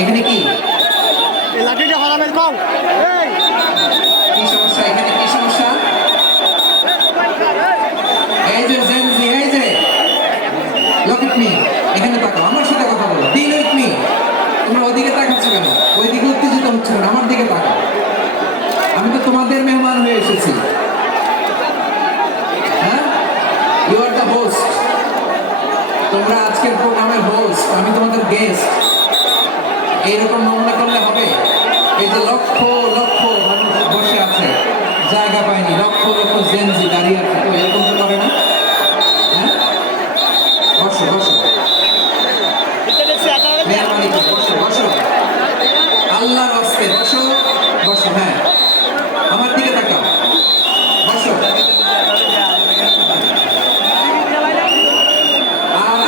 এখানে কি লাঠিটা হারামের কম কি সমস্যা? এখানে কি সমস্যা? এই যে জেনজি, এই যে look at me, এখানে তাকাও, আমার সাথে কথা বলো, deal with me। তোমরা ওদিকে তাকাচ্ছ কেন? ওইদিকে উত্তেজিত হচ্ছে কেন? আমার দিকে তাকাও। আমি তো তোমাদের মেহমান হয়ে এসেছি। হ্যাঁ, ইউ আর দ্য হোস্ট। তোমরা আজকের প্রোগ্রামের হোস্ট, আমি তোমাদের গেস্ট। এইরকম নমুনা করলে হবে? এই যে লক্ষ লক্ষ মানুষ বসে আছে, জায়গা পায়নি, লক্ষ লক্ষ জেনজি দাঁড়িয়ে আছে, তো এরকম তো করে না। হ্যাঁ, বসো বসো, মেহরবানি করে বসো বসো, আল্লাহর রাস্তে বসো বসো। হ্যাঁ, আমার দিকে তাকাও, বসো।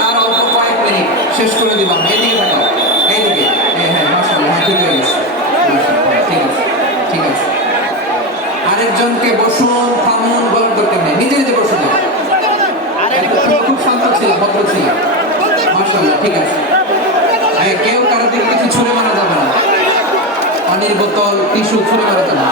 আর অল্প কয়েক মিনিট, শেষ করে দিলাম। এইদিকে তাকাও, এইদিকে। হ্যাঁ, মাশাআল্লাহ, হ্যাঁ, ঠিক হয়ে গেছে। ঠিক আছে, ঠিক আছে। আরেকজনকে বসুন, থামুন বলার দরকার নেই, নিজে নিজে বসে যাও। খুব শান্ত ছিল, ভদ্র ছিল, মাশাআল্লাহ, ঠিক আছে। হ্যাঁ, কেউ কারো দিকে কিছু ছুঁড়ে মারা যাবে না, পানির বোতল, টিস্যু ছুঁড়ে মারা যাবে না।